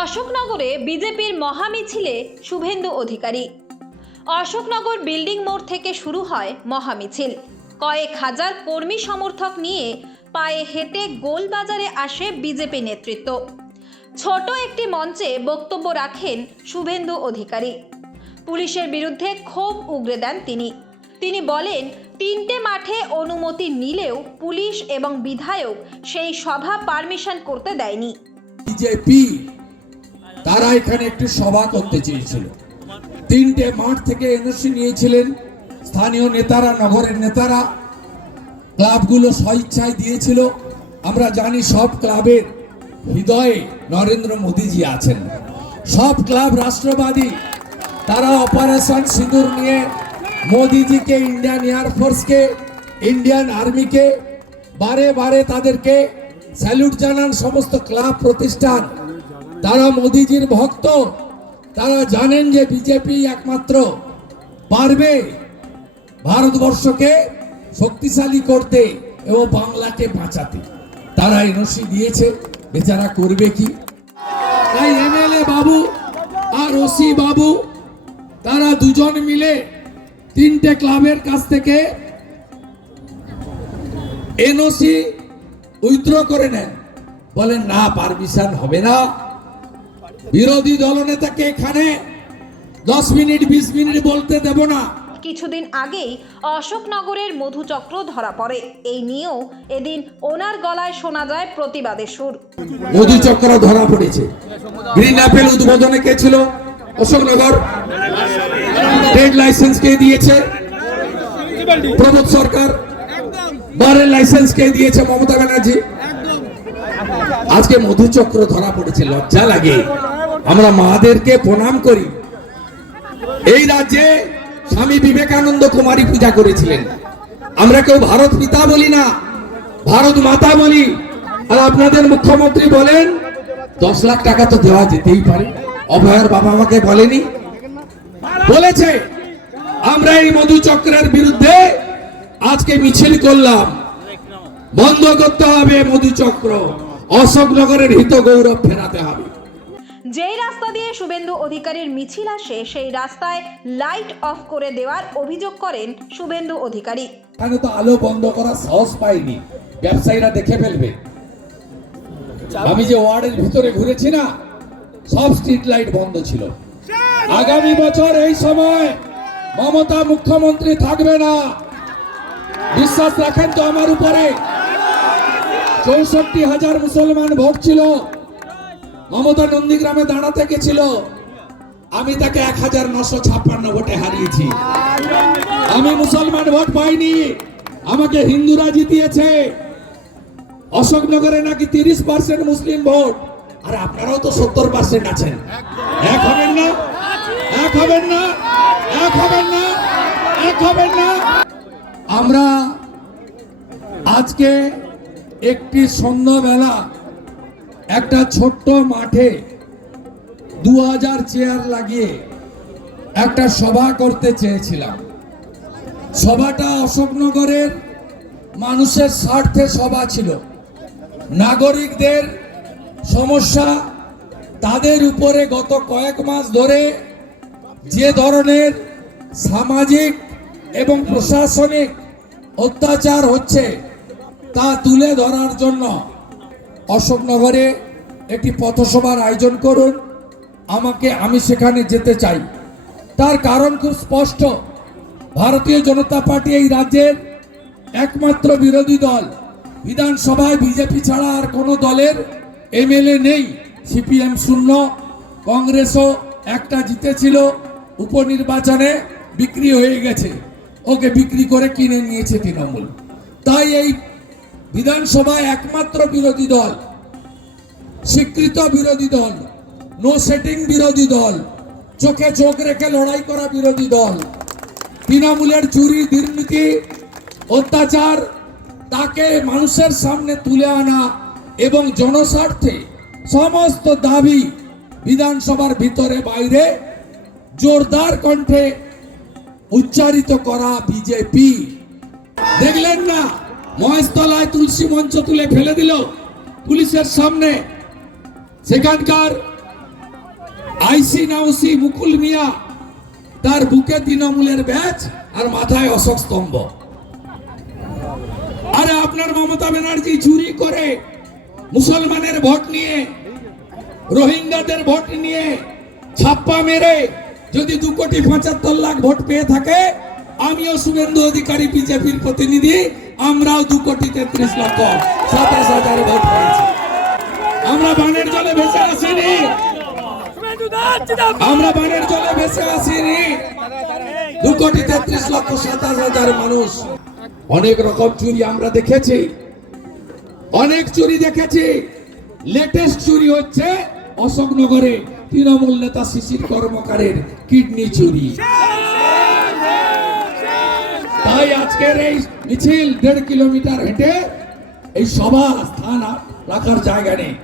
অশোকনগরে বিজেপির মহামিছিলে শুভেন্দু অধিকারী। অশোকনগর বিল্ডিং মোড় থেকে শুরু হয় মহামিছিল। কয়েক হাজার কর্মী সমর্থক নিয়ে পায়ে হেঁটে গোলবাজারে আসে বিজেপি নেতৃত্ব। ছোট একটি মঞ্চে বক্তব্য রাখেন শুভেন্দু অধিকারী। পুলিশের বিরুদ্ধে ক্ষোভ উগরে দেন তিনি বলেন, 3টে মাঠে অনুমতি নিলেও পুলিশ এবং বিধায়ক সেই সভা পারমিশন করতে দেয়নি। বিজেপি তারা এখানে একটি সভা করতে চেয়েছিল, 3টে মাঠ থেকে এনওসি নিয়েছিলেন স্থানীয় নেতারা, নগরের নেতারা, ক্লাবগুলো স্বেচ্ছায় দিয়েছিল। আমরা জানি সব ক্লাবের হৃদয়ে নরেন্দ্র মোদীজি আছেন, সব ক্লাব রাষ্ট্রবাদী। তারা অপারেশন সিঁদুর নিয়ে মোদীজিকে, ইন্ডিয়ান এয়ারফোর্সকে, ইন্ডিয়ান আর্মিকে বারে বারে তাদেরকে স্যালুট জানান। সমস্ত ক্লাব প্রতিষ্ঠান তারা মোদীজির ভক্ত। তারা জানেন যে বিজেপি একমাত্র পারবে ভারতবর্ষকে শক্তিশালী করতে এবং বাংলাকে বাঁচাতে। তারা এনওসি দিয়েছে, বেচারা করবে কি? তাই এমএলএ বাবু আর ওসি বাবু তারা দুজন মিলে 3টে ক্লাবের কাছ থেকে এনওসি উইথড্র করে নেন। বলেন না, পারমিশন হবে না। বিরোধী দলনেতাকে এখানে 10 মিনিট 20 মিনিট বলতে দেব না। কিছুদিন আগেই অশোকনগরের মধুচক্র ধরা পড়ে। এই নিয়েও এদিন ওনার গলায় শোনা যায় প্রতিবাদের সুর। মধুচক্র ধরা পড়েছে। গ্রিন অ্যাপেল উদ্বোধনে কে ছিল? অশোকনগর। ট্রেড লাইসেন্স কে দিয়েছে? প্রমোদ সরকার। বারের লাইসেন্স কে দিয়েছে? মমতা ব্যানার্জি। আজকে মধুচক্র ধরা পড়েছে, লজ্জা লাগে। আমরা মাদেরকে প্রণাম করি। এই রাজ্যে স্বামী বিবেকানন্দ কুমারী পূজা করেছিলেন। আমরা কেউ ভারত পিতা বলি না, ভারত মাতা বলি। আর আপনাদের মুখ্যমন্ত্রী বলেন 10 লাখ টাকা তো দেওয়া যেতেই পারে। অভয়ের বাবা আমাকে বলেনি, বলেছে। আমরা এই মধুচক্রের বিরুদ্ধে আজকে মিছিল করলাম। বন্ধ করতে হবে মধুচক্র। অশোকনগরের হিত গৌরব ফেরাতে হবে। যেই রাস্তা দিয়ে শুভেন্দু অধিকারীর মিছিল আসে সেই রাস্তায় লাইট অফ করে দেওয়ার অভিযোগ করেন শুভেন্দু অধিকারী। এখানে তো আলো বন্ধ করার সাহস পাইনি, ব্যবসায়ীরা দেখে ফেলবে। আমি যে ওয়ার্ডের ভিতরে ঘুরেছি না, সব স্ট্রিট লাইট বন্ধ ছিল। আগামী বছর এই সময় মমতা মুখ্যমন্ত্রী থাকবে না। বিশ্বাস রাখেন তো আমার উপরে। 64,000 মুসলমান ভোট ছিল। মমতা নন্দীগ্রামে দাঁড়াতে গেছিল, আমি তাকে 1956 ভোটে হারিয়েছি। আমি মুসলমান ভোট পাইনি, আমাকে হিন্দুরা জিতিয়েছে। অশোকনগরে নাকি 30% মুসলিম ভোট, আর আপনারাও তো 70% আছেন। এক হবেন না, এক হবেন না, এক হবেন না, এক হবেন না। আমরা আজকে একটি সন্ধ্যাবেলা একটা ছোট্ট মাঠে 2000 চেয়ার লাগিয়ে একটা সভা করতে চেয়েছিলাম। সভাটা অশোকনগরের মানুষের স্বার্থে সভা ছিল। নাগরিকদের সমস্যা, তাদের উপরে গত কয়েক মাস ধরে যে ধরনের সামাজিক এবং প্রশাসনিক অত্যাচার হচ্ছে তা তুলে ধরার জন্য অশোকনগরে একটি পথসভার আয়োজন করুন। আমি সেখানে যেতে চাই। তার কারণ খুব স্পষ্ট। ভারতীয় জনতা পার্টি এই রাজ্যের একমাত্র বিরোধী দল। বিধানসভায় বিজেপি ছাড়া আর কোনো দলের এমএলএ নেই। সিপিএম শূন্য, কংগ্রেসও একটা জিতেছিল, উপনির্বাচনে বিক্রি হয়ে গেছে, ওকে বিক্রি করে কিনে নিয়েছে তৃণমূল। তাই এই বিধানসভায় একমাত্র বিরোধী দল, স্বীকৃত বিরোধী দল, নো সেটিং বিরোধী দল, চোখে চোখ রেখে লড়াই করা বিরোধী দল। তৃণমূলের চুরি, দুর্নীতি, অত্যাচার তাকে মানুষের সামনে তুলে আনা এবং জনস্বার্থে সমস্ত দাবি বিধানসভার ভিতরে বাইরে জোরদার কণ্ঠে উচ্চারিত করা বিজেপি। দেখলেন না, মহেশতলায় তুলসী মঞ্চ তুলে ফেলে দিল পুলিশের সামনে। সেখানকার আইসি নাউসি মুকুল মিয়া, তার বুকে তৃণমূলের ব্যাচ আর মাথায় অশোক স্তম্ভ। আরে আপনার মমতা ব্যানার্জি চুরি করে মুসলমানের ভোট নিয়ে, রোহিঙ্গাদের ভোট নিয়ে ছাপ্পা মেরে যদি 2,75,00,000 ভোট পেয়ে থাকে, আমিও শুভেন্দু অধিকারী বিজেপির প্রতিনিধি, আমরাও 2,33,27,000 ভোট পেয়েছি। আমরা বানের জলে ভেসে আসিনি, আমরা বানের জলে ভেসে আসিনি। 2,33,27,000 মানুষ। অনেক রকম চুরি আমরা দেখেছি, অনেক চুরি দেখেছি। লেটেস্ট চুরি হচ্ছে অশোকনগরে তৃণমূল নেতা শিশির কর্মকারের কিডনি চুরি। তাই আজকের এই মিছিল 1.5 কিলোমিটার হেঁটে এই সভা স্থান রাখার জায়গা নেই।